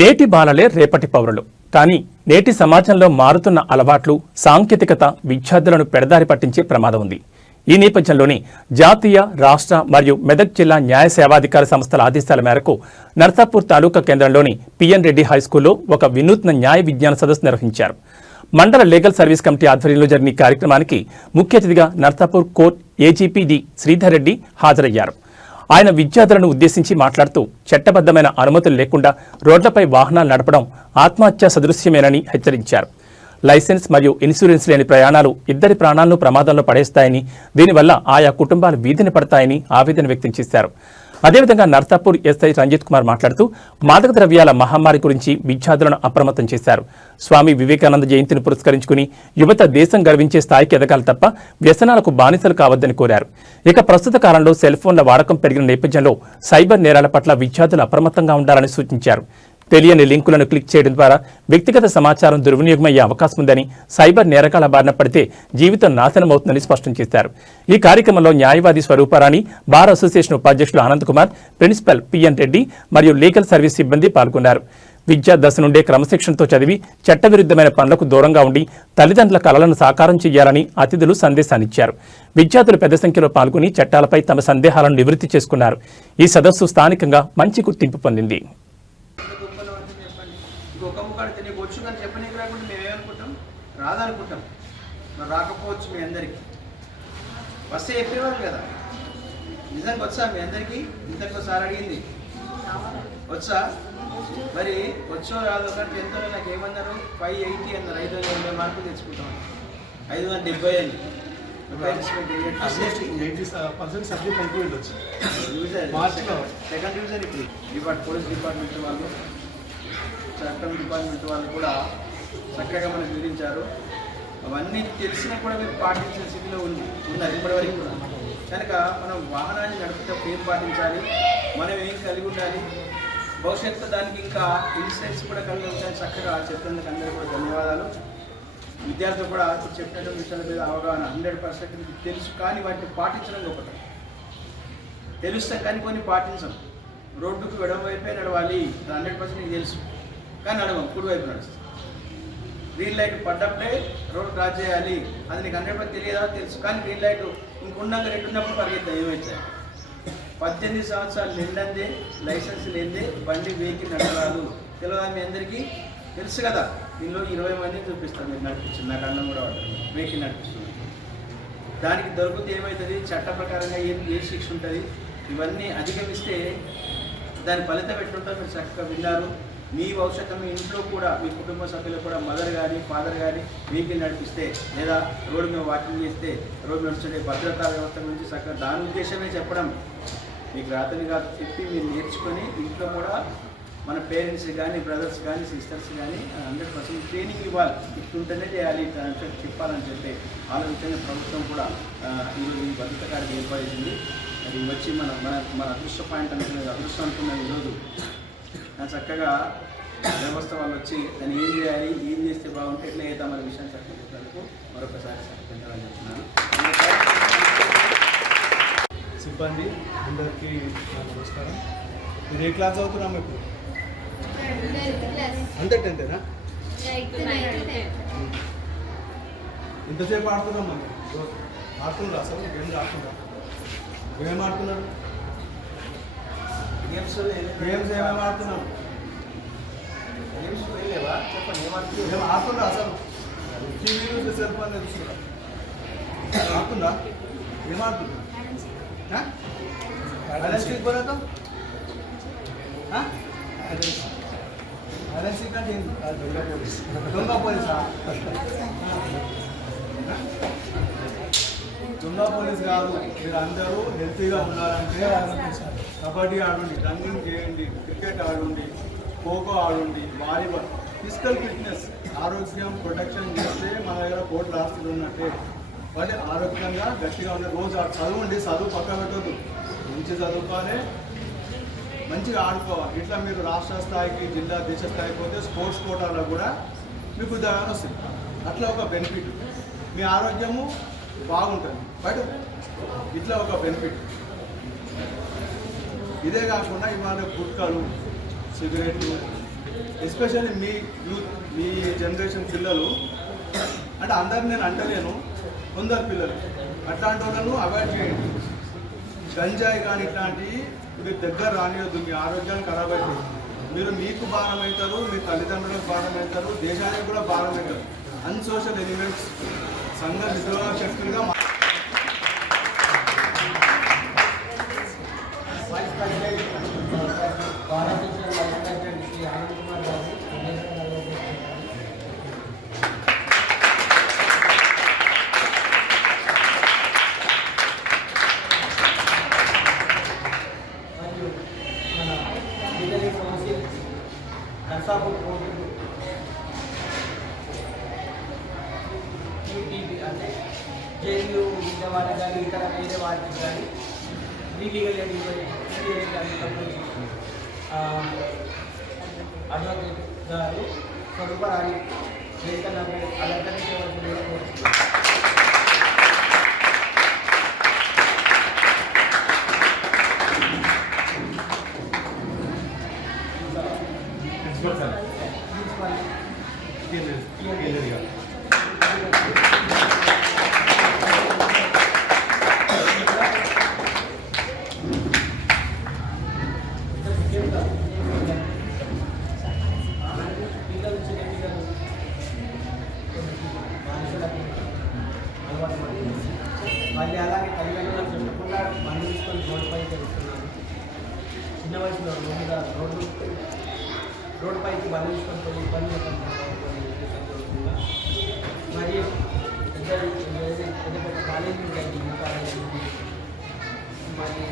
నేటి బాలలే రేపటి పౌరులు. కానీ నేటి సమాజంలో మారుతున్న అలవాట్లు, సాంకేతికత విద్యార్థులను పెడదారి పట్టించే ప్రమాదం ఉంది. ఈ నేపథ్యంలోనే జాతీయ, రాష్ట్ర మరియు మెదక్ జిల్లా న్యాయ సేవాధికార సంస్థల ఆదేశాల మేరకు నర్సాపూర్ తాలూకా కేంద్రంలోని పిఎన్ రెడ్డి హైస్కూల్లో ఒక వినూత్న న్యాయ విజ్ఞాన సదస్సు నిర్వహించారు. మండల లీగల్ సర్వీస్ కమిటీ ఆధ్వర్యంలో జరిగిన ఈ కార్యక్రమానికి ముఖ్య అతిథిగా Narsapur court AGP D Sridhar Reddy హాజరయ్యారు. ఆయన విద్యార్థులను ఉద్దేశించి మాట్లాడుతూ చట్టబద్దమైన అనుమతులు లేకుండా రోడ్లపై వాహనాలు నడపడం ఆత్మహత్య సదృశ్యమేనని హెచ్చరించారు. లైసెన్స్ మరియు ఇన్సూరెన్స్ లేని ప్రయాణాలు ఇద్దరి ప్రాణాలను ప్రమాదంలో పడేస్తాయని, దీనివల్ల ఆయా కుటుంబాలు వీధిని పడతాయని ఆవేదన వ్యక్తం చేశారు. అదేవిధంగా నర్సాపూర్ ఎస్ఐ రంజిత్ కుమార్ మాట్లాడుతూ మాదక ద్రవ్యాల మహమ్మారి గురించి విద్యార్థులను అప్రమత్తం చేశారు. స్వామి వివేకానంద జయంతిని పురస్కరించుకుని యువత దేశం గర్వించే స్థాయికి ఎదగాలి తప్ప వ్యసనాలకు బానిసలు కావద్దని కోరారు. ఇక ప్రస్తుత కాలంలో సెల్ ఫోన్ల వాడకం పెరిగిన నేపథ్యంలో సైబర్ నేరాల పట్ల విద్యార్థులు అప్రమత్తంగా ఉండాలని సూచించారు. తెలియని లింకులను క్లిక్ చేయడం ద్వారా వ్యక్తిగత సమాచారం దుర్వినియోగమయ్యే అవకాశం ఉందని, సైబర్ నేరగాల బారిన పడితే జీవితం నాశనమవుతుందని స్పష్టం చేశారు. ఈ కార్యక్రమంలో న్యాయవాది స్వరూపారాణి, బార్ అసోసియేషన్ ఉపాధ్యక్షులు ఆనంద్ కుమార్, ప్రిన్సిపల్ పిఎన్ రెడ్డి మరియు లీగల్ సర్వీస్ సిబ్బంది పాల్గొన్నారు. విద్యా దశ నుండే క్రమశిక్షణతో చదివి చట్టవిరుద్ధమైన పనులకు దూరంగా ఉండి తల్లిదండ్రుల కలలను సాకారం చేయాలని అతిథులు సందేశాన్నిచ్చారు. విద్యార్థులు పెద్ద సంఖ్యలో పాల్గొని చట్టాలపై తమ సందేహాలను నివృత్తి చేసుకున్నారు. ఈ సదస్సు స్థానికంగా మంచి గుర్తింపు పొందింది. రాదనుకుంటాం, మరి రాకపోవచ్చు. మీ అందరికీ వస్తే చెప్పేవాళ్ళు కదా. నిజంగా వచ్చా మీ అందరికీ? ఇంతకోసారి అడిగింది వచ్చా? మరి వచ్చో రాదు కానీ ఎంతో నాకు ఏమన్నారు, 580 అన్నారు. 580 మార్కులు తెచ్చుకుంటాం, 570 అని. సెకండ్ డివిజన్ ఇప్పుడు పోలీస్ డిపార్ట్మెంట్ వాళ్ళు, చట్టం డిపార్ట్మెంట్ వాళ్ళు కూడా చక్కగా మనకు వివరించారు. అవన్నీ తెలిసినా కూడా మీరు పాటించిన స్థితిలో ఉన్నారు ఇప్పటివరకు కూడా. కనుక మనం వాహనాన్ని నడిపేటప్పుడు ఏం పాటించాలి, మనం ఏం కలిగి ఉండాలి, భవిష్యత్తు దానికి ఇంకా ఇన్సైట్స్ కూడా కలిగి ఉంటాయని చక్కగా చెప్పినందుకు అందరూ కూడా ధన్యవాదాలు. విద్యార్థులు కూడా చెప్పినటువంటి విషయాల మీద అవగాహన 100% తెలుసు, కానీ వాటిని పాటించడం ఒకటి తెలుస్తాం కానీ కొన్ని పాటించాం. రోడ్డుకు ఎడమవైపే నడవాలి 100% నీకు తెలుసు, కానీ నడవం, కుడివైపు నడుస్తాం. గ్రీన్ లైట్ పడ్డప్పుడే రోడ్ క్రాస్ చేయాలి, అది నీకు 100% తెలియదా? తెలుసు, కానీ గ్రీన్ లైట్ ఇంకున్నాక రెట్టున్నప్పుడు పరిగెత్తాం. ఏమైతే 18 సంవత్సరాలు నిండందే, లైసెన్స్ లేదే బండి వెహికల్ నడవరాదు. తెలియదా? మీ అందరికీ తెలుసు కదా. దీనిలో 20 మందిని చూపిస్తాను మీరు నడిపించింది, నాకు అన్నం కూడా వెహికల్ నడిపిస్తుంది. దానికి దొరికితే ఏమవుతుంది, చట్ట ప్రకారంగా ఏ శిక్ష ఉంటుంది, ఇవన్నీ అధిగమిస్తే దాని ఫలితం ఎట్లుంటుందో మీరు చక్కగా విన్నారు. మీ భవిష్యత్తు మీ ఇంట్లో కూడా, మీ కుటుంబ సభ్యులు కూడా మదర్ కానీ ఫాదర్ కానీ వెహికల్ నడిపిస్తే లేదా రోడ్డు మీద వాకింగ్ చేస్తే రోడ్డు నడుస్తుండే భద్రతా వ్యవస్థ గురించి చక్కగా దాని ఉద్దేశమే చెప్పడం. మీకు రాత్రి కాదు చెప్పి మీరు నేర్చుకొని ఇంట్లో కూడా మన పేరెంట్స్ కానీ బ్రదర్స్ కానీ సిస్టర్స్ కానీ 100% ట్రైనింగ్ ఇవ్వాలి. ఇట్లుంటేనే చేయాలి అని చెప్పాలని చెప్పి ఆలోచించిన ప్రభుత్వం కూడా ఈరోజు ఈ భద్రత కార్యక్రమం ఏర్పడింది. అది వచ్చి మన అదృష్ట పాయింట్ అనుకునేది, అదృష్టం అనుకున్న ఈరోజు చక్కగా వ్యవస్థ వాళ్ళు వచ్చి దాన్ని ఏం చేయాలి, ఏం చేస్తే బాగుంటే ఎట్లా చేద్దామనే విషయాన్ని చక్కగా మరొకసారి ధన్యవాదాలు చెప్తున్నాను. సిబ్బంది అందరికీ నమస్కారం. మీరు ఏ క్లాస్ చదువుతున్నాము ఇప్పుడు? అంతే 10థేనా? ఇంతసేపు ఆడుతున్నాం మనం. ఆడుతున్నారు అసలు గేమ్స్ ఆడుతున్నారు. ఏమేమి ఆడుతున్నారు? గేమ్స్ ఏమేమి ఆడుతున్నాం? గేమ్స్ వెళ్ళేవా చెప్పండి. ఏం ఆడుతున్నా అసలు? టీవీ చూసి సెల్ ఫోన్ చూస్తున్నా ఆడుతుందా? ఏం ఆడుతున్నా? బోలతో దొంగ పోలీసా? దొంగ పోలీస్ కాదు. మీరు అందరూ హెల్తీగా ఉండాలంటే కబడ్డీ ఆడండి, రన్నింగ్ చేయండి, క్రికెట్ ఆడండి, ఖోఖో ఆడండి, వాలీబాల్. ఫిజికల్ ఫిట్నెస్, ఆరోగ్యం ప్రొటెక్షన్ చేస్తే మన దగ్గర కోట్లు ఆస్తులు ఉన్నట్టే. అంటే ఆరోగ్యంగా గట్టిగా ఉండే రోజు చదవండి. చదువు పక్క పెట్టద్దు, మంచి చదువుకోవాలి, మంచిగా ఆడుకోవాలి. ఇట్లా మీరు రాష్ట్ర స్థాయికి, జిల్లా, దేశ స్థాయికి పోతే స్పోర్ట్స్ కోటాలో కూడా మీకు ఉద్యోగాలు వస్తుంది. అట్లా ఒక బెనిఫిట్, మీ ఆరోగ్యము బాగుంటుంది. బట్ ఇట్లా ఒక బెనిఫిట్. ఇదే కాకుండా ఇవాళ గుట్కలు, సిగరెట్లు, ఎస్పెషల్లీ మీ యూత్, మీ జనరేషన్ పిల్లలు, అంటే అందరిని నేను అంటలేను, కొందరు పిల్లలు అట్లాంటి వాళ్ళను అవాయిడ్ చేయండి. గంజాయి కానీ ఇట్లాంటివి మీరు దగ్గర రానియొద్దు. మీ ఆరోగ్యాన్ని ఖరాబ్ అవుతుంది. మీరు మీకు భారం అవుతారు, మీ తల్లిదండ్రులకు భారం అవుతారు, దేశానికి కూడా భారం అవుతారు. అన్సోషల్ ఎలిమెంట్స్ సంఘ విద్రోహ శక్తులుగా అంటే జైలు వాళ్ళకి కానీ ఇతర వేరే వాటికి కానీ లీగల్ అడ్వకేట్ గారు స్వరూపరాణి వేతనాన్ని అలంకరించవలసిందిగా కోరుతున్నాను. మళ్ళీ అలాగే తల్లిదండ్రులకు చెప్పకుండా బండి తీసుకొని రోడ్డుపై తెలుస్తున్నాను. చిన్న వయసులో రోడ్డుపైకి బండి తీసుకొని పోయి ఇబ్బంది మరియు పెద్ద పెద్ద కాలేజీ ఉంటాయి, డిగ్రీ కాలేజీ, మరి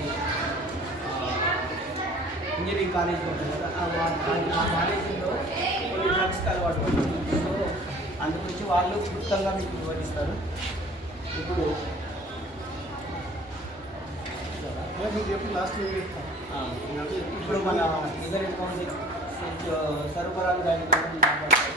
ఇంజనీరింగ్ కాలేజీ ఉంటుంది కదా, ఆ కాలేజీలో కొన్ని డ్రగ్స్కి అలవాటు పడుతుంది. సో అందుగురించి వాళ్ళు క్లుప్తంగా మీకు వివరిస్తారు. ఇప్పుడు ఇప్పుడు మన ఇదర్ కౌన్సిల్ సరఫరాలు దాని అందరికీ నమస్కారం.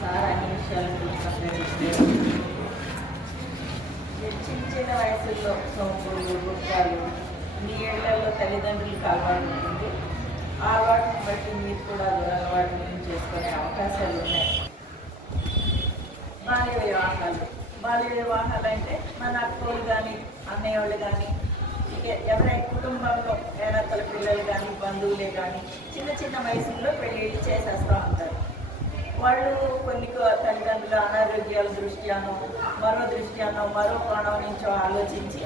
సార్ అన్ని విషయాలను చిన్న వయసులో సోంపులు గుట్టాలు మీ ఏళ్లలో తల్లిదండ్రులకు అలవాటు ఉంటుంది. ఆ అలవాటుని బట్టి మీరు కూడా అలవాటు చేసుకునే అవకాశాలు ఉన్నాయి. బాల్య వివాహాలు అంటే మన అక్కలు కానీ అన్నయ్య వాళ్ళు కానీ ఎవరైనా కుటుంబంలో మేనత్తల పిల్లలు కానీ బంధువులే కానీ చిన్న చిన్న వయసులో పెళ్ళిళ్ళు చేసేస్తూ ఉంటారు. వాళ్ళు కొన్ని తల్లిదండ్రుల అనారోగ్యాల దృష్ట్యానో మరో దృష్ట్యానో మరో కోణం నుంచో ఆలోచించి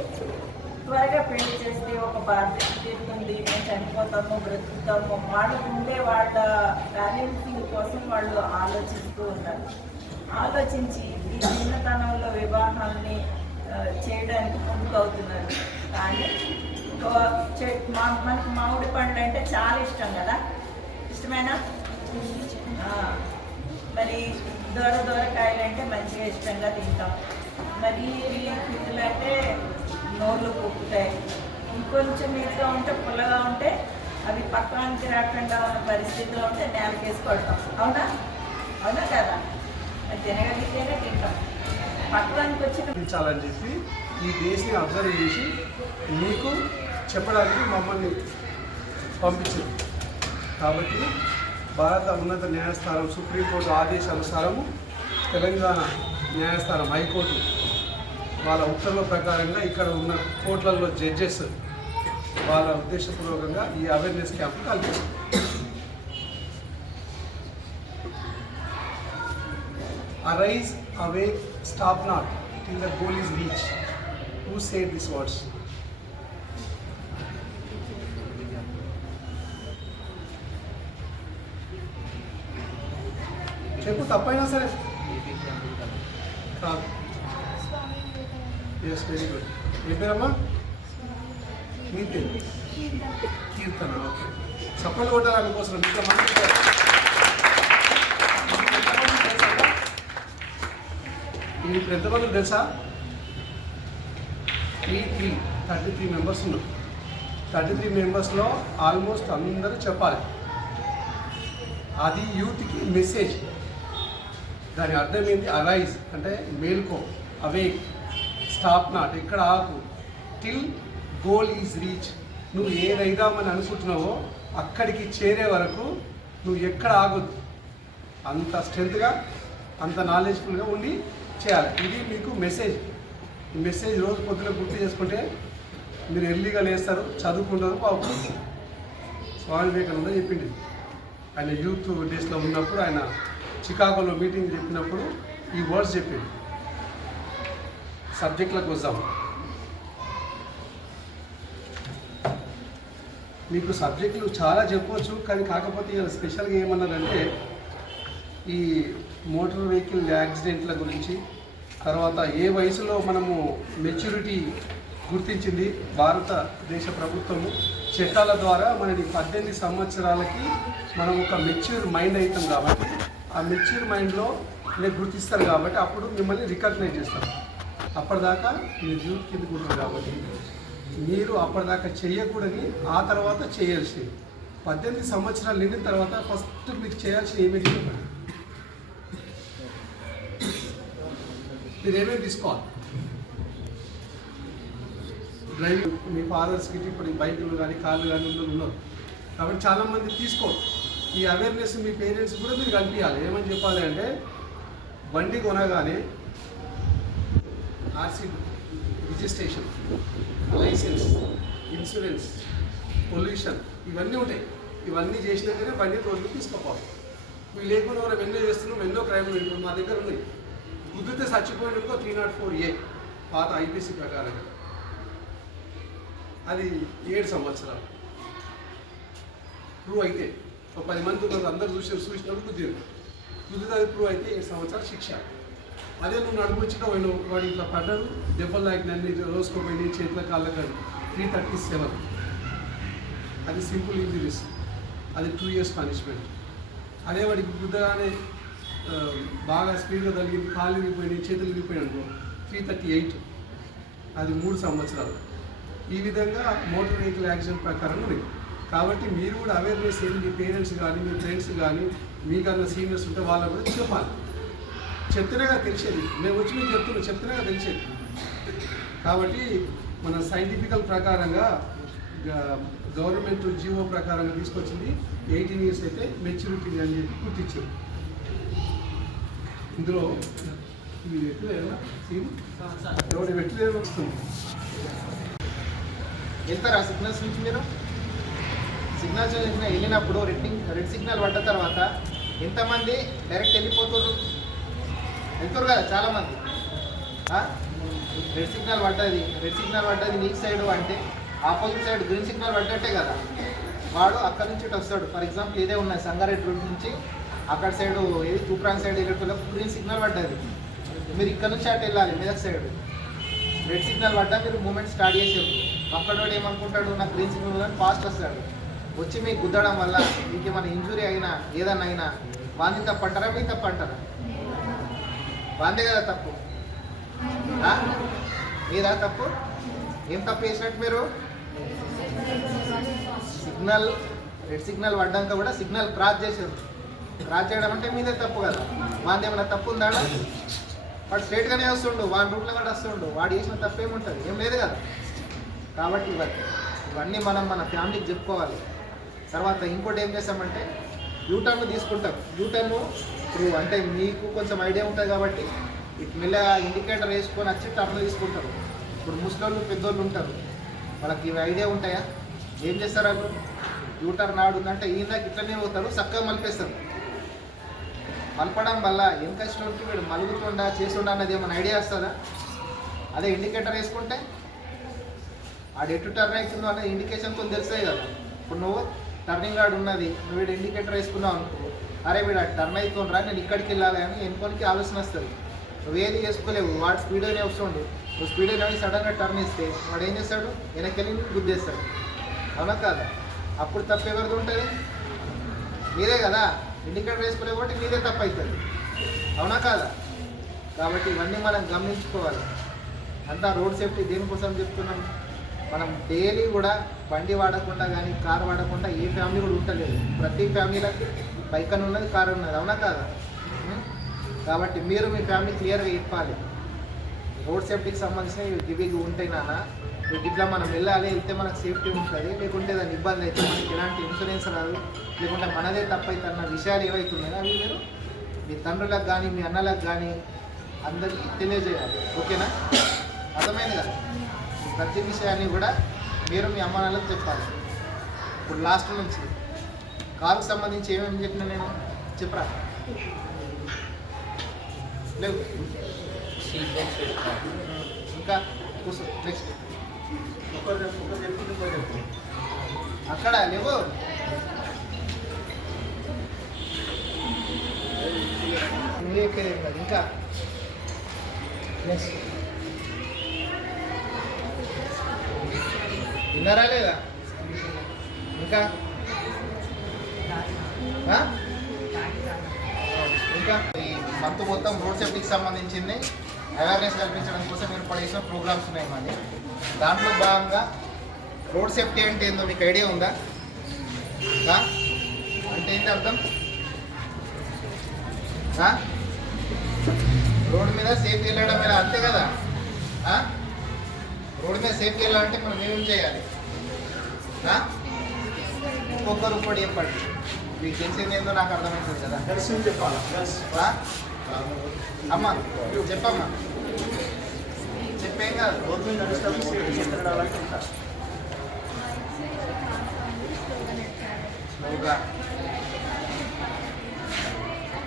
త్వరగా పెళ్లి చేస్తే ఒక బాధ్యత తీరుతుంది, మేము చనిపోతాము బ్రతుకుతాము, వాళ్ళకు ఉండే వాళ్ళ బ్యాలెన్సింగ్ కోసం వాళ్ళు ఆలోచిస్తూ ఉన్నారు. ఆలోచించి ఈ చిన్నతనంలో వివాహాన్ని చేయడానికి ముందుకవుతున్నారు. కానీ మనకు మామిడి పండ్లు అంటే చాలా ఇష్టం కదా, ఇష్టమేనా? మరి దూరకాయలు అంటే మంచిగా ఇష్టంగా తింటాం. మరి పిల్లలు అంటే నోళ్ళు పుక్కుతాయి. ఇంకొంచెం ఇదిగా ఉంటే పుల్లగా ఉంటే అవి పక్వానికి రాకుండా ఉన్న పరిస్థితిలో ఉంటే నేలకేసి కొడతాం. అవునా కదా? అది తినగలిగితేనే తింటాం. పక్వానికి వచ్చి పంపించాలని చెప్పి ఈ డేస్ని అబ్జర్వ్ చేసి మీకు చెప్పడానికి మమ్మల్ని పంపించింది. కాబట్టి భారత ఉన్నత న్యాయస్థానం సుప్రీంకోర్టు ఆదేశానుసారము తెలంగాణ న్యాయస్థానం హైకోర్టు వాళ్ళ ఉత్తర్వుల ప్రకారంగా ఇక్కడ ఉన్న కోర్టులలో జడ్జెస్ వాళ్ళ ఉద్దేశపూర్వకంగా ఈ అవేర్నెస్ క్యాంప్ కల్పించారు. Arise, awake, stop not till the goal is reached. Who said these words? చెప్పు, తప్పైనా సరే. Yes, very good. ఏ పేరమ్మా? మీ పేరు కీర్తన. ఓకే, సపోర్ట్ కొట్టాలి అందుకోసం. మీకు ఇప్పుడు ఎంతమంది తెలుసా? 33 మెంబర్స్ ఉన్నారు. 33 మెంబర్స్లో ఆల్మోస్ట్ అందరూ చెప్పాలి. అది యూత్కి మెసేజ్. దాని అర్థం ఏంటి? అరైజ్ అంటే మేల్కో, అవేక్, స్టాప్ నాట్, ఎక్కడ ఆపు, టిల్ గోల్ ఈజ్ రీచ్. నువ్వు ఏదైదామని అనుకుంటున్నావో అక్కడికి చేరే వరకు నువ్వు ఎక్కడ ఆగొద్దు. అంత స్ట్రెంత్గా, అంత నాలెడ్జ్ఫుల్గా ఉండి చేయాలి. ఇది మీకు మెసేజ్. ఈ మెసేజ్ రోజు పొద్దున గుర్తు చేసుకుంటే మీరు ఎర్లీగా లేస్తారు, చదువుకుంటారు, బాగుంటుంది. స్వామి వివేకానంద చెప్పింది. ఆయన యూత్ డేస్లో ఉన్నప్పుడు ఆయన చికాగోలో మీటింగ్ చెప్పినప్పుడు ఈ వర్డ్స్ చెప్పింది. సబ్జెక్టులకు వద్దాం. మీకు సబ్జెక్టులు చాలా చెప్పవచ్చు, కానీ కాకపోతే ఇలా స్పెషల్గా ఏమన్నదంటే ఈ మోటార్ వెహికల్ యాక్సిడెంట్ల గురించి, తర్వాత ఏ వయసులో మనము మెచ్యూరిటీ గుర్తించింది భారతదేశ ప్రభుత్వము చట్టాల ద్వారా మనని 18 సంవత్సరాలకి మనం ఒక మెచ్యూర్ మైండ్ అవుతాం కాబట్టి ఆ మెచ్యూర్ మైండ్లో నేను గుర్తిస్తారు కాబట్టి అప్పుడు మిమ్మల్ని రికగ్నైజ్ చేస్తారు. అప్పటిదాకా మీరు యూత్ కిందకు ఉంటారు కాబట్టి మీరు అప్పటిదాకా చేయకూడని ఆ తర్వాత చేయాల్సింది. 18 సంవత్సరాలు నిండిన తర్వాత ఫస్ట్ మీరు చేయాల్సిన ఏమేమి చెప్పండి. మీరు ఏమేమి తీసుకోవాలి? డ్రైవింగ్ మీ ఫాదర్స్కి ఇప్పుడు బైకులు కానీ కార్లు కానీ ఉన్నారు కాబట్టి చాలామంది తీసుకోరు. ఈ అవేర్నెస్ మీ పేరెంట్స్ కూడా మీరు కనిపించాలి. ఏమని చెప్పాలి అంటే బండి కొనగానే RC registration, licence, insurance, pollution ఇవన్నీ ఉంటాయి. ఇవన్నీ చేసినాకనే బండి రోజులు తీసుకోవాలి. ఇవి లేకుండా మనం ఎన్నో చేస్తున్నాం, ఎన్నో క్రైమ్ ఇప్పుడు మా దగ్గర ఉన్నాయి. కుదిరితే చచ్చిపోయినట్టుకో 304A పాత ఐపీసీ ప్రకారంగా అది 7 సంవత్సరాలు. ప్రూవ్ అయితే ఒక 10 మంది ఉన్నారు, అందరూ చూసినప్పుడు కుదిరితే అది ప్రూవ్ అయితే 7 సంవత్సరాలు శిక్ష. అదే నువ్వు నడుపుచ్చిన వాడు ఇట్లా పడ్డాడు, దెబ్బలు తాకినన్ని రోజుకోపోయినాయి, చేతుల కాళ్ళకి 337. అది సింపుల్ ఇంజరీస్, అది 2 years పనిష్మెంట్. అదే వాడికి గుద్దగానే బాగా స్పీడ్గా తగిలింది, కాళ్ళు విరిగిపోయినాయి, చేతులు విరిగిపోయినాయి అనుకో 338, అది 3 సంవత్సరాలు. ఈ విధంగా మోటార్ వెహికల్ యాక్సిడెంట్ ప్రకారం ఉంది. కాబట్టి మీరు కూడా అవేర్నెస్ ఏంటి, మీ పేరెంట్స్ కానీ మీ ఫ్రెండ్స్ కానీ మీకన్నా సీనియర్స్ ఉంటే వాళ్ళకు కూడా చెప్పాలి. చెప్తేనేగా తెలిసేది. మేము వచ్చి మీకు చెప్తేనేగా తెలిసేది. కాబట్టి మన సైంటిఫికల్ ప్రకారంగా గవర్నమెంట్ జీవో ప్రకారంగా తీసుకొచ్చింది 18 years అయితే మెచ్యూరిటీ అని చెప్పి గుర్తించారు. ఇందులో ఇది ఎవరి వెట్లేరు వస్తుంది. వెళ్తారా సిగ్నల్స్ నుంచి? మీరు సిగ్నల్స్ వెళ్ళినప్పుడు రెడ్ సిగ్నల్ పడ్డ తర్వాత ఎంతమంది డైరెక్ట్ వెళ్ళిపోతారు? వెళ్తారు కదా చాలామంది. రెడ్ సిగ్నల్ పడ్డది నీకు సైడ్ అంటే ఆపోజిట్ సైడ్ గ్రీన్ సిగ్నల్ పడ్డట్టే కదా. వాడు అక్కడి నుంచి ఇటు వస్తాడు. ఫర్ ఎగ్జాంపుల్ ఇదే ఉన్నాయి సంగారెడ్డి రోడ్ నుంచి అక్కడ సైడు ఏది తూప్రాంగ్ సైడ్ వెళ్ళేటోళ్ళకు గ్రీన్ సిగ్నల్ పడ్డది. మీరు ఇక్కడ నుంచి అటు వెళ్ళాలి మెదక్ సైడ్. రెడ్ సిగ్నల్ పడ్డా మీరు మూమెంట్ స్టార్ట్ చేసారు. అక్కడోడు ఏమనుకుంటాడు, నాకు గ్రీన్ సిగ్నల్ అని ఫాస్ట్ వస్తాడు. వచ్చి మీకు గుద్దడం వల్ల మీకు ఏమైనా ఇంజురీ అయినా ఏదన్నా అయినా వాంది తప్పు అంటారా మీకు తప్పు అంటారా? వాందే కదా తప్పు, మీదా తప్పు? ఏం తప్పు చేసినట్టు మీరు? రెడ్ సిగ్నల్ పడ్డాక కూడా సిగ్నల్ క్రాస్ చేసారు. క్రాస్ చేయడం అంటే మీదే తప్పు కదా. వాంది ఏమైనా తప్పు ఉందా? వాడు స్ట్రైట్గానే వస్తుండు, వాడి రూట్లో కూడా వస్తుండు, వాడు చేసిన తప్పు ఏముంటుంది? ఏం లేదు కదా. కాబట్టి ఇవన్నీ మనం మన ఫ్యామిలీకి చెప్పుకోవాలి. తర్వాత ఇంకోటి ఏం చేస్తామంటే యూటర్న్ తీసుకుంటాం. యూటర్న్ ఇప్పుడు అంటే మీకు కొంచెం ఐడియా ఉంటుంది కాబట్టి ఇటు మెల్లగా ఇండికేటర్ వేసుకొని వచ్చి టర్న్ తీసుకుంటారు. ఇప్పుడు ముసలోళ్ళు పెద్దోళ్ళు ఉంటారు, వాళ్ళకి ఇవి ఐడియా ఉంటాయా? ఏం చేస్తారు వాళ్ళు? యూటర్న్ ఆడుందంటే ఈయనకి ఇట్లనే పోతారు, చక్కగా మలిపేస్తారు. మలపడం వల్ల ఎంత ఇష్టంకి వీడు మలుగుతుండా చేస్తుండా అన్నది ఏమైనా ఐడియా వస్తుందా? అదే ఇండికేటర్ వేసుకుంటే ఆడు ఎటు టర్న్ అవుతుందో అనేది ఇండికేషన్తో తెలుస్తాయి కదా. ఇప్పుడు నువ్వు టర్నింగ్ ఆడు ఉన్నది, నువ్వు వీడు ఇండికేటర్ వేసుకున్నావు అనుకో, అరే వీడు అటు టర్న్ అవుతుండ్రా నేను ఇక్కడికి వెళ్ళాలి అని ఎన్నికి ఆలోచన వస్తుంది. నువ్వు ఏది చేసుకోలేవు, వాడు స్పీడ్గానే వస్తుండు. నువ్వు స్పీడ్గా సడన్గా టర్న్ ఇస్తే వాడు ఏం చేస్తాడు? వెనక్కి గుద్దేస్తాడు. అవునా కాదా? అప్పుడు తప్పు ఎవరిది ఉంటుంది? మీదే కదా. ఇండికేటర్ వేసుకోలే కాబట్టి మీదే తప్పు అవుతుంది. అవునా కాదా? కాబట్టి ఇవన్నీ మనం గమనించుకోవాలి. అంతా రోడ్ సేఫ్టీ దేనికోసం చెప్తున్నాం? మనం డైలీ కూడా బండి వాడకుండా కానీ కారు వాడకుండా ఏ ఫ్యామిలీ కూడా ఉండలేదు. ప్రతి ఫ్యామిలీలకి బైక్ అని ఉన్నది, కారు ఉన్నది. అవునా కాదా? కాబట్టి మీరు మీ ఫ్యామిలీ క్లియర్గా చెప్పాలి. రోడ్ సేఫ్టీకి సంబంధించిన ఇవి ఉంటాయి నాన్న, ఇట్లా మనం వెళ్ళాలి, వెళ్తే మనకు సేఫ్టీ ఉంటుంది, లేకుంటే దాని ఇబ్బంది అయితే మనకి ఎలాంటి ఇన్సూరెన్స్ రాదు, లేకుంటే మనదే తప్పైతే అన్న విషయాలు ఏవైతున్నాయో అవి మీరు మీ తండ్రులకు కానీ మీ అన్నలకు కానీ అందరికీ తెలియజేయాలి. ఓకేనా? అర్థమైంది కదా? ప్రతి విషయాన్ని కూడా మీరు మీ అమ్మ నాన్నలకు చెప్పాలి. ఇప్పుడు లాస్ట్ నుంచి కారుకు సంబంధించి ఏమేమి చెప్పినా నేను చెప్పరా? లేవు ఇంకా కూర్చో. నెక్స్ట్ అక్కడ లేవు. ఇంకా నెక్స్ట్ విన్నారా లేదా? ఇంకా ఇంకా ఈ మంత్ మొత్తం రోడ్ సేఫ్టీకి సంబంధించింది అవేర్నెస్ కల్పించడం కోసం ఏర్పాటు చేసిన ప్రోగ్రామ్స్ ఉన్నాయి మాది. దాంట్లో భాగంగా రోడ్ సేఫ్టీ అంటే ఏందో మీకు ఐడియా ఉందా? అంటే ఏంటి అర్థం? రోడ్డు మీద సేఫ్ వెళ్ళడం మీద అంతే కదా? రోడ్డు మీద సేఫ్ వెళ్ళాలంటే మనం ఏమేమి చేయాలి? ఒక్కొక్కరు ఒక్కటి చెప్పండి. మీకు తెలిసింది ఏందో నాకు అర్థమవుతుంది కదా. అమ్మా చెప్పమ్మా, చెప్పేం కాదు. రోడ్ మీద నడుస్తాము తిరగడానికి ఉంటారు.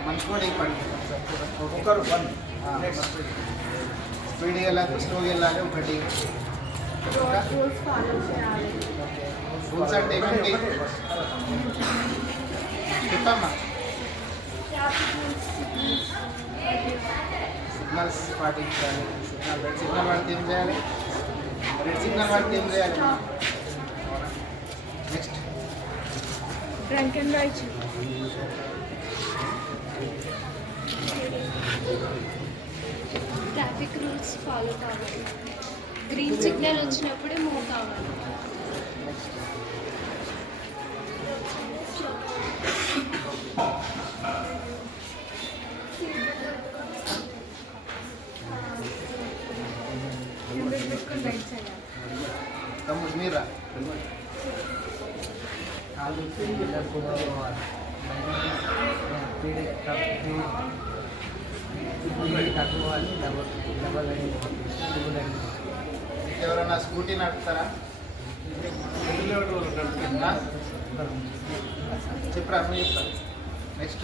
మంచి కూడా ఇవ్వండి. ఒకరు వన్ స్పీడ్గా వెళ్ళాలి, స్లోగా వెళ్ళాలి. ఒకటి రూల్స్ అంటే ఏమేమి చెప్పమ్మా. సిగ్నల్స్ పాటించాలి. రెడ్ సిగ్నల్ వాడితే ఏం చేయాలి? రెడ్ సిగ్నల్ వాడితే ఏం చేయాలి? Next drunk and drive traffic rules follow కావాలి. గ్రీన్ సిగ్నల్ వచ్చినప్పుడే మూవ్ కావాలి. తమ్ముడు మీరా? ఎవరైనా స్కూటీ నడుపుతారా? చెప్పరా? నువ్వు చెప్తా. నెక్స్ట్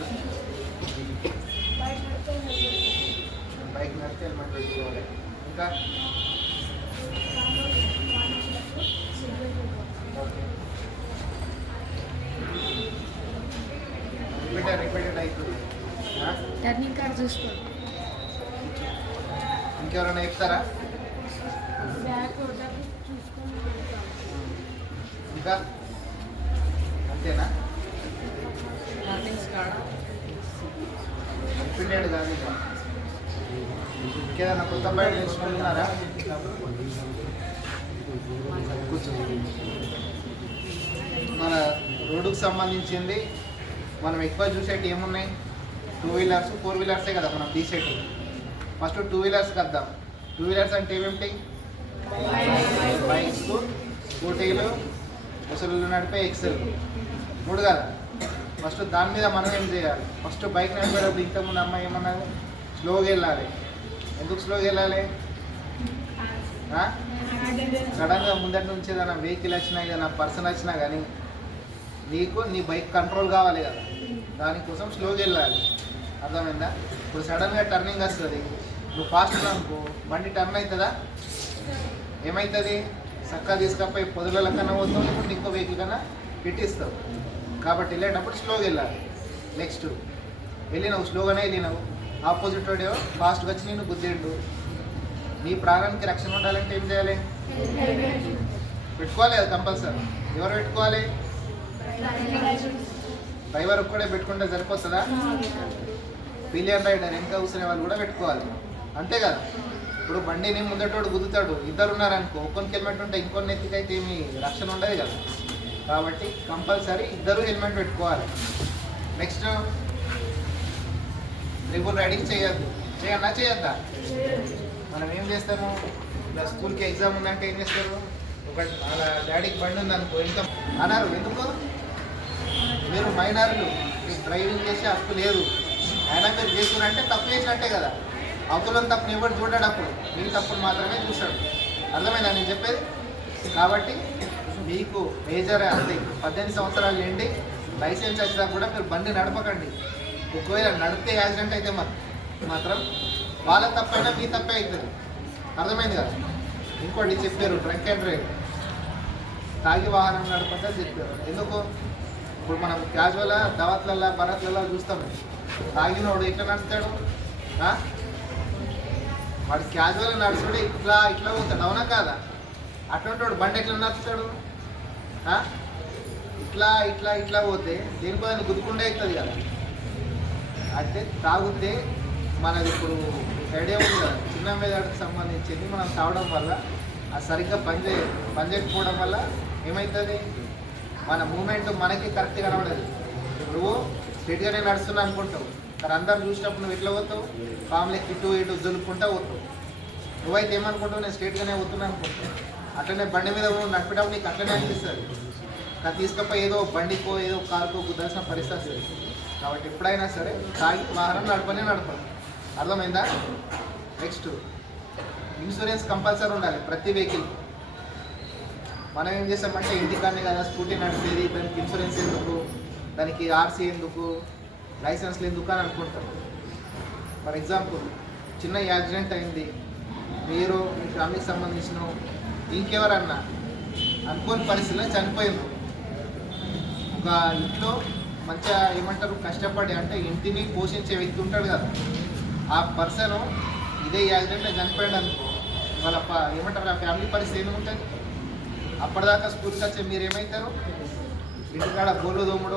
బైక్ నడిపితే హెల్మెట్ పెట్టుకోవాలి. ఇంకా రిపీటెడ్ అవుతుంది. టర్నింగ్ కార్డ్ చూసుకోండి. ఇంకెవరైనా చెప్తారా? ఇంకా అంతేనా? రిపీటెడ్ కాదు. ఇంకా ఇంకేదైనా కొత్త బయట నేర్చుకుంటున్నారా? కూర్చో. మన రోడ్డుకు సంబంధించింది మనం ఎక్కువ చూసేటి ఏమున్నాయి? 2 వీలర్స్ 4 వీలర్సే కదా మనం తీసేటి. ఫస్ట్ 2 వీలర్స్కి వద్దాం. 2 వీలర్స్ అంటే ఏమేమిటి? బైక్స్, స్కూటీలు, ముసలు నడిపే ఎక్సెల్, 3 కదా. ఫస్ట్ దాని మీద మనం ఏం చేయాలి? ఫస్ట్ బైక్ నడిపేటప్పుడు ఇంతకుముందు అమ్మాయి ఏమన్నది? స్లోగా వెళ్ళాలి. ఎందుకు స్లోగా వెళ్ళాలి? సడన్గా ముందటి నుంచి ఏదైనా వెహికల్ వచ్చినా ఏదైనా పర్సన్ వచ్చినా కానీ నీకు నీ బైక్ కంట్రోల్ కావాలి కదా, దానికోసం స్లోగా వెళ్ళాలి. అర్థమైందా? ఇప్పుడు సడన్గా టర్నింగ్ వస్తుంది, నువ్వు ఫాస్ట్గా అనుకో, బండి టర్న్ అవుతుందా? ఏమవుతుంది? చక్కగా తీసుకపోయి పొదుల కన్నా పోతావు, ఇప్పుడు ఇంకో వెహికల్ కన్నా పెట్టిస్తావు. కాబట్టి వెళ్ళేటప్పుడు స్లోగా వెళ్ళాలి. నెక్స్ట్ వెళ్ళినావు, స్లోగానే వెళ్ళినావు, ఆపోజిట్ వాడు ఫాస్ట్గా వచ్చి నేను గుద్దిండు, నీ ప్రాణానికి రక్షణ ఉండాలంటే ఏం చేయాలి? పెట్టుకోవాలి. అది కంపల్సరీ. ఎవరు పెట్టుకోవాలి? డ్రైవర్ ఒక్కడే పెట్టుకుంటే సరిపోతుందా? పిలియన్ రైడర్ వెనక కూర్చునే వాళ్ళు కూడా పెట్టుకోవాలి. అంతే కదా? ఇప్పుడు బండిని ముందటోడు గుద్దుతాడు, ఇద్దరు ఉన్నారనుకో, ఒక్కొనికి హెల్మెట్ ఉంటే ఇంకొన్ని ఎత్తికైతే ఏమి రక్షణ ఉండదు కదా. కాబట్టి కంపల్సరీ ఇద్దరు హెల్మెట్ పెట్టుకోవాలి. నెక్స్ట్ ట్రిపుల్ రైడింగ్ చేయొద్దు. చేయొద్దా? మనం ఏం చేస్తాము, ఇలా స్కూల్కి ఎగ్జామ్ ఉన్నాక ఏం చేస్తారు, ఒక అలా డాడీకి బండి ఉందనుకో ఇంకా అన్నారు. ఎందుకు? మీరు మైనర్లు, మీకు డ్రైవింగ్ చేసే హక్కు లేదు, అయినా మీరు చేస్తున్నారంటే తప్పు చేసినట్టే కదా. అవతలని తప్పుని ఎవరు చూడాడు, అప్పుడు మీ తప్పును మాత్రమే చూస్తాడు. అర్థమైందా నేను చెప్పేది? కాబట్టి మీకు మేజర్ అంతే 18 సంవత్సరాలు నిండి లైసెన్స్ వచ్చినా కూడా మీరు బండి నడపకండి. ఒకవేళ నడిపితే యాక్సిడెంట్ అయితే మాత్రం వాళ్ళ తప్పైనా మీ తప్పే అవుతుంది. అర్థమైంది కదా? ఇంకోటి చెప్పారు, డ్రంక్ అండ్ డ్రైవ్, తాగి వాహనం నడపద్దని చెప్పారు. ఎందుకు? ఇప్పుడు మనం క్యాజువల్గా దావత్లల్లో బరాత్లలో చూస్తాము, తాగినోడు ఎట్లా నడుస్తాడు, వాడు క్యాజువల్గా నడుచుడు ఇట్లా పోతాడు, అవునా కాదా? అటువంటి వాడు బండి ఎట్లా నడుస్తాడు, ఇట్లా పోతే దేని పైన గుద్దుకుండే అవుతుంది కదా. అంటే తాగితే మనది ఇప్పుడు ఐడియా ఉంది కదా, చిన్న మెదడుకు సంబంధించింది, మనం తాగడం వల్ల అది సరిగ్గా పనిచేయకపోవడం వల్ల ఏమవుతుంది, మన మూమెంట్ మనకి కరెక్ట్ కనబడదు. నువ్వు స్ట్రైట్గానే నడుస్తున్నా అనుకుంటావు, కానీ అందరు చూసినప్పుడు నువ్వు ఎట్లా పోతావు, ఫ్యామిలీకి ఇటు జొలుపుకుంటా పోతావు. నువ్వైతే ఏమనుకుంటావు, నేను స్ట్రైట్గానే పోతున్నా అనుకుంటావు. అట్లనే బండి మీద నడిపేటప్పుడు నీకు అట్లనే అనిపిస్తుంది, కానీ తీసుకపోయి ఏదో బండికో ఏదో కారుకో గుద్దాల్సిన పరిస్థితి. కాబట్టి ఎప్పుడైనా సరే తాగి వాహనం నడపదు. అర్థమైందా? నెక్స్ట్, ఇన్సూరెన్స్ కంపల్సరీ ఉండాలి ప్రతి వెహికల్. మనం ఏం చేస్తామంటే ఇంటికాడనే కదా స్కూటీ నడిపేది, దానికి ఇన్సూరెన్స్ ఎందుకు, దానికి ఆర్సీ ఎందుకు, లైసెన్స్లు ఎందుకు అని అనుకుంటారు. ఫర్ ఎగ్జాంపుల్, చిన్న యాక్సిడెంట్ అయింది, మీరు మీ ఫ్యామిలీకి సంబంధించిన ఇంకెవరన్నా అనుకోని పరిస్థితుల్లో చనిపోయింది, ఒక ఇంట్లో మంచిగా ఏమంటారు కష్టపడి అంటే ఇంటిని పోషించే వ్యక్తి ఉంటాడు కదా, ఆ పర్సన్ ఇదే యాక్సిడెంట్లో చనిపోయాడు అనుకో, వాళ్ళ ఏమంటారు ఆ ఫ్యామిలీ పరిస్థితి ఏముంటుంది? అప్పటిదాకా స్కూల్కి వచ్చే మీరు ఏమవుతారు, ఇంటికాడ బోళ్ళు దోముడు